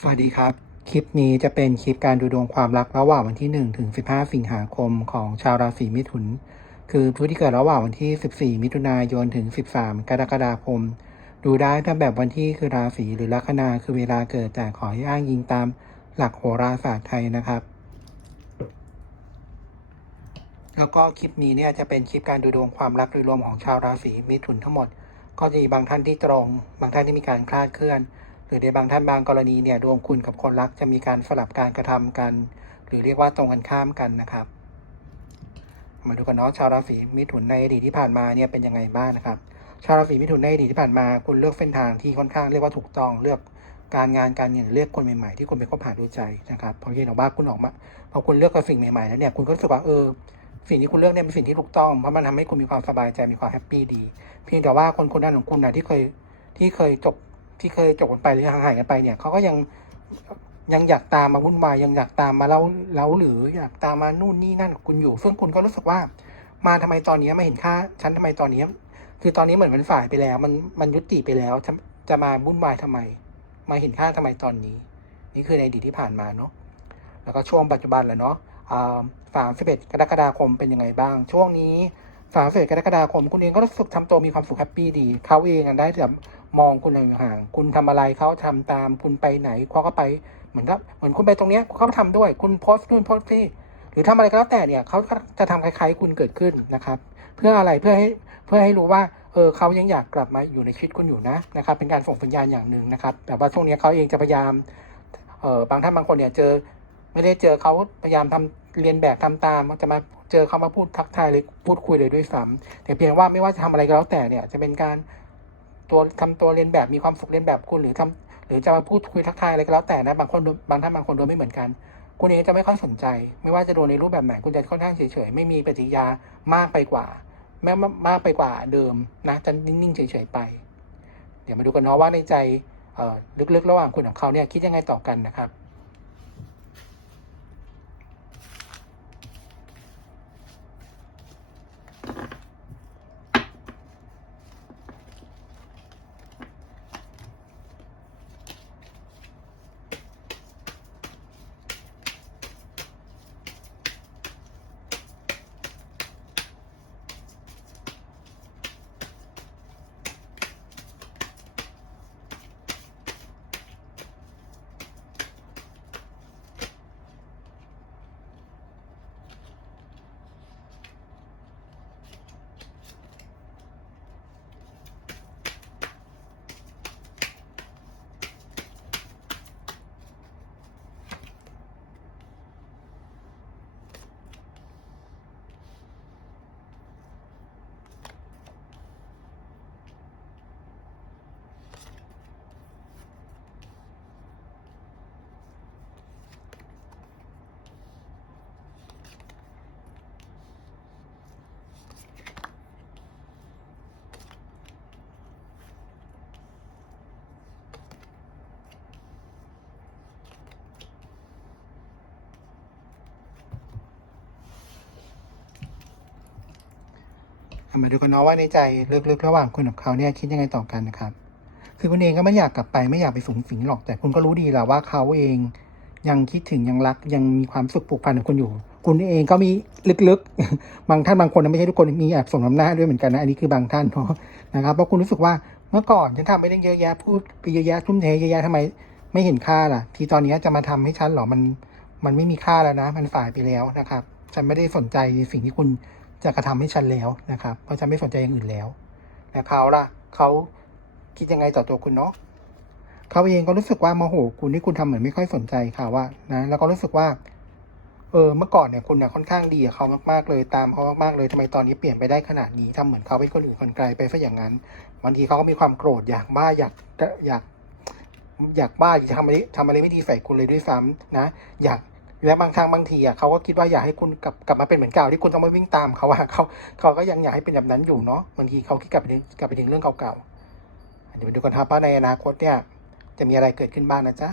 สวัสดีครับ คลิปนี้จะเป็นคลิปการดูดวงความรักระหว่างวันที่ 1 ถึง 15 สิงหาคมของชาวราศีมิถุน คือผู้ที่เกิดระหว่างวันที่ 14 มิถุนายนถึง 13 กรกฎาคม ดูได้ทั้งแบบวันที่คือราศีหรือลัคนาคือเวลาเกิดแต่ขอให้อ้างยิงตามหลักโหราศาสตร์ไทยนะครับ แล้วก็คลิปนี้เนี่ยจะเป็นคลิปการดูดวงความรักโดยรวมของชาวราศีมิถุนทั้งหมด ก็จะมีบางท่านที่ตรง บางท่านที่มีการคลาดเคลื่อน หรือในบางท่านบางกรณีเนี่ยดวงคุณกับคนรักจะมีการสลับการกระทำกัน หรือเรียกว่าตรงกันข้ามกันนะครับ มาดูกันเนาะชาวราศีมิถุนในอดีตที่ผ่านมาเนี่ยเป็นยังไงบ้างนะครับ ชาวราศีมิถุนในอดีตที่ผ่านมาคุณเลือกเส้นทางที่ค่อนข้างเรียกว่าถูกต้องเลือกการงานการเงินเลือกคนใหม่ๆที่คุณไปคบหาดูใจนะครับพอเห็นออกว่าคุณออกมาพอคุณเลือกกับสิ่งใหม่ๆแล้วเนี่ยคุณก็รู้สึกว่าเออสิ่งที่คุณเลือกเนี่ยเป็นสิ่งที่ถูกต้องเพราะมันทำให้คุณมีความสบายใจมีความแฮปปี้ดี เพียงแต่ว่าคนคนนั้นของคุณนะที่เคยที่เคยจบ ที่เคยจบกันไปหรือห่างหายกันไปเนี่ยเขาก็ยังยังอยากตามมาวุ่นวายยังอยากตามมาเล่าเล่าหรืออยากตามมานู่นนี่นั่นกับคุณอยู่ ซึ่งคุณก็รู้สึกว่า มาทำไมตอนนี้ไม่เห็นค่าฉันทำไมตอนนี้ คือตอนนี้เหมือนมันฝ่ายไปแล้ว มันมันยุติไปแล้วจะจะมาวุ่นวายทำไม มาเห็นค่าทำไมตอนนี้ นี่คือในอดีตที่ผ่านมาเนาะแล้วก็ช่วงปัจจุบันแหละเนาะสามสิบเอ็ดกรกฎาคมเป็นยังไงบ้าง ช่วงนี้สามสิบเอ็ดกรกฎาคมคุณเองก็รู้สึกทำตัวมีความสุขแฮปปี้ดี เขาเองได้แบบมองคุณห่างๆคุณทำอะไรเขาทำตาม คุณไปไหนเขาก็ไปเหมือนกับเหมือนคุณไปตรงเนี้ยเขาก็ทำด้วย คุณโพสต์นู่นโพสต์นี่ หรือทำอะไรก็แล้วแต่เนี่ยเขาจะทำคล้ายๆคุณเกิดขึ้นนะครับ เพื่ออะไรเพื่อให้เพื่อให้รู้ว่าเออเขายังอยากกลับมาอยู่ในชีวิตคุณอยู่นะนะครับ เป็นการส่งสัญญาณอย่างหนึ่งนะครับ แต่ว่าช่วงนี้เขาเองจะพยายามเออบางท่านบางคนเนี่ยเจอไม่ได้เจอเขาพยายามทำเรียนแบบทำตามจะมาเจอเขามาพูดทักทายเลยพูดคุยเลยด้วยซ้ำแต่เพียงว่าไม่ว่าจะทำอะไรก็แล้วแต่เนี่ยจะเป็นการ ตัวทำตัวเรียนแบบมีความสุขเรียนแบบคุณหรือทำหรือจะมาพูดคุยทักทายอะไรก็แล้วแต่นะบางคนบางท่านบางคนโดนไม่เหมือนกัน คุณเองจะไม่ค่อยสนใจ ไม่ว่าจะโดนในรูปแบบไหนคุณจะค่อนข้างเฉยๆไม่มีปฏิยามากไปกว่า แม้มากไปกว่าเดิมนะจะนิ่งๆเฉยๆไป เดี๋ยวมาดูกันเนาะว่าในใจลึกๆ ระหว่างคุณกับเขาเนี่ยคิดยังไงต่อกันนะครับ มาดูกันเนาะว่าในใจลึกๆระหว่างคุณกับเขาเนี่ยคิดยังไงต่อกันนะครับ คือคุณเองก็ไม่อยากกลับไปไม่อยากไปสูงสิงหรอกแต่คุณก็รู้ดีแหละว่าเขาเองยังคิดถึงยังรักยังมีความสุขผูกพันกับคุณอยู่ คุณเองก็มีลึกๆ บางท่านบางคนนะไม่ใช่ทุกคนมีแอบส่งน้ำหน้าด้วยเหมือนกันนะอันนี้คือบางท่านเนาะนะครับเพราะคุณรู้สึกว่าเมื่อก่อนฉันทำไปเรื่องเยอะแยะพูดไปเยอะแยะทุ่มเทเยอะแยะทำไมไม่เห็นค่าล่ะ ทีตอนนี้จะมาทำให้ฉันหรอมันมันไม่มีค่าแล้วนะ มันฝ่ายไปแล้วนะครับ ฉันไม่ได้สนใจในสิ่งที่คุณ จะกระทำให้ฉันแล้วนะครับ เพราะฉันไม่สนใจอย่างอื่นแล้วแต่เขาล่ะเขาคิดยังไงต่อตัวคุณเนาะเขาเองก็รู้สึกว่าโมโหคุณที่คุณทำเหมือนไม่ค่อยสนใจเขาว่านะแล้วก็รู้สึกว่า เออเมื่อก่อนเนี่ยคุณเนี่ยค่อนข้างดีกับเขามากๆเลยตามเขามากๆเลยทำไมตอนนี้เปลี่ยนไปได้ขนาดนี้ทำเหมือนเขาเป็นคนอื่นคนไกลไปซะอย่างนั้นบางทีเขาก็มีความโกรธอยากบ้าอยากอยากอยากบ้าอยากทำอะไรทำอะไรไม่ดีใส่คุณเลยด้วยซ้ำนะ อยาก และบางครั้งบางทีอะเขาก็คิดว่าอยากให้คุณกลับกลับมาเป็นเหมือนเก่าที่คุณต้องไม่วิ่งตามเขาอะเขาเขาก็ยังอยากให้เป็นแบบนั้นอยู่เนาะบางทีเขาคิดกลับไปถึงกลับไปถึงเรื่องเก่าๆเดี๋ยวไปดูกันครับว่าในอนาคตเนี่ยจะมีอะไรเกิดขึ้นบ้างนะจ๊ะ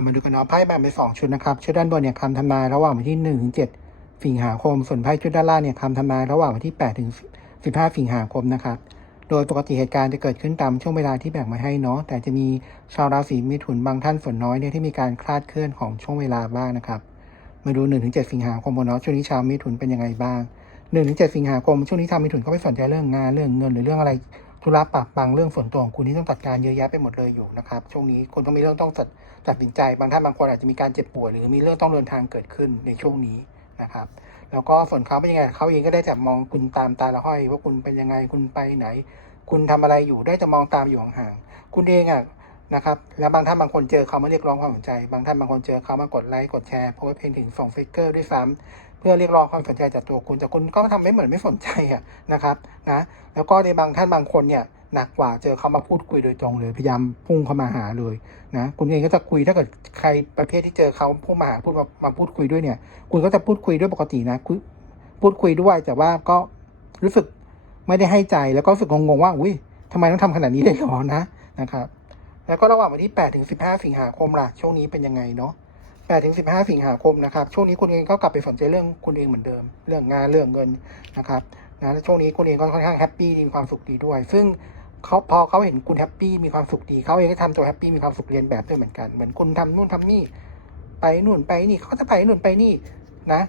เอามาดูกันเนาะไพ่แบ่งเป็นสองชุดนะครับ ชุดด้านบนเนี่ยคำทำนายระหว่างวันที่หนึ่งถึงเจ็ดสิงหาคม ส่วนไพ่ชุดด้านล่างเนี่ยคำทำนายระหว่างวันที่แปดถึงสิบห้าสิงหาคมนะครับ โดยปกติเหตุการณ์จะเกิดขึ้นตามช่วงเวลาที่แบ่งมาให้เนาะ แต่จะมีชาวราศีมิถุนบางท่านส่วนน้อยเนี่ยที่มีการคลาดเคลื่อนของช่วงเวลาบ้างนะครับ มาดู1นถึงเจ็ดสิงหาคมกันเนาะช่วงนี้ชาวมิถุนเป็นยังไงบ้าง1นถึงเจ็ดสิงหาคมช่วงนี้ชาวมิถุนก็ไม่สนใจเรื่องงานเรื่องเงินหรือเรื่องอะไร ธุระปะปังเรื่องส่วนตัวของคุณที่ต้องจัดการเยอะแยะไปหมดเลยอยู่นะครับช่วงนี้คุณต้องมีเรื่องต้องจัดตัดสินใจบางท่านบางคนอาจจะมีการเจ็บป่วยหรือมีเรื่องต้องเดินทางเกิดขึ้นในช่วงนี้นะครับแล้วก็ส่วนเขาเป็นยังไงเขาเองก็ได้แต่มองคุณตามตาละห้อย ว่าคุณเป็นยังไงคุณไปไหน คุณทำอะไรอยู่ได้จะมองตามอยู่ห่างๆคุณเองอะนะครับแล้วบางท่านบางคนเจอเขามาเรียกร้องความสนใจ บางท่านบางคนเจอเขามากดไลค์กดแชร์โพสต์เพลงถึงส่งเฟกเกอร์ด้วยซ้ำ เพื่อเรียกร้องความสนใจจากตัวคุณแต่คุณก็ทำไม่เหมือนไม่สนใจอะนะครับนะแล้วก็ในบางท่านบางคนเนี่ยหนักกว่าเจอเขามาพูดคุยโดยตรงเลย พยายามพุ่งเข้ามาหาเลยนะคุณเองก็จะคุยถ้าเกิดใครประเภทที่เจอเขาพุ่งมาหาพูดมามาพูดคุยด้วยเนี่ย คุณก็จะพูดคุยด้วยปกตินะคุยพูดคุยด้วยแต่ว่าก็รู้สึกไม่ได้ให้ใจแล้วก็รู้สึกงงๆว่าอุ้ยทำไมต้องทำขนาดนี้เลยหรอนะนะครับ แล้วก็ระหว่างวันที่8ถึง15 สิงหาคมล่ะช่วงนี้เป็นยังไงเนาะ 8ถึง 15 สิงหาคมนะครับ ช่วงนี้คุณเองก็กลับไปสนใจเรื่องคุณเองเหมือนเดิม เรื่องงานเรื่องเงินนะครับนะช่วงนี้คุณเองก็ค่อนข้างแฮปปี้มีความสุขดีด้วย ซึ่งเขาพอเขาเห็นคุณแฮปปี้มีความสุขดีเขาเองก็ทำตัวแฮปปี้มีความสุขเรียนแบบด้วยเหมือนกัน เหมือนคุณทำนู่นทำนี่ไปนู่นไปนี่เขาจะไปนู่นไปนี่นะ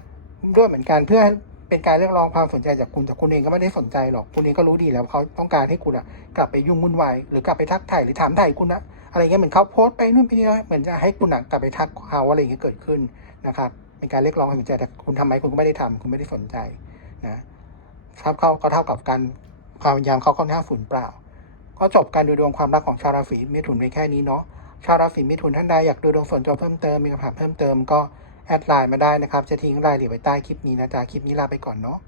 ด้วยเหมือนกันเพื่อเป็นการเรียกร้องความสนใจจากคุณแต่คุณเองก็ไม่ได้สนใจหรอกคุณเองก็รู้ดีแล้วเขาต้องการให้คุณอะกลับไปยุ่งวุ่นวายหรือกลับไปทักทายหรือถามถ่ายคุณนะ อะไรเงี้ยเหมือนเขาโพสต์ไปนู่นไปนี่เหมือนจะให้คุณอะกลับไปทักเขาอะไรเงี้ยเกิดขึ้นนะครับเป็นการเรียกร้องความสนใจแต่คุณทำไหมคุณก็ไม่ได้ทำคุณไม่ได้สนใจนะครับเขาก็เท่ากับการความยายามเขาค่อนข้างฝืนเปล่า ก็จบการดูดวงความรักของชาวราศีเมถุนไปแค่นี้เนาะชาวราศีมิถุนท่านใดอยากดูดวงส่วนตัวเพิ่มเติมมีคำถามเพิ่มเติมก็แอดไลน์มาได้นะครับ จะทิ้งรายละเอียดไว้ใต้คลิปนี้นะจ๊ะคลิปนี้ลาไปก่อนเนาะ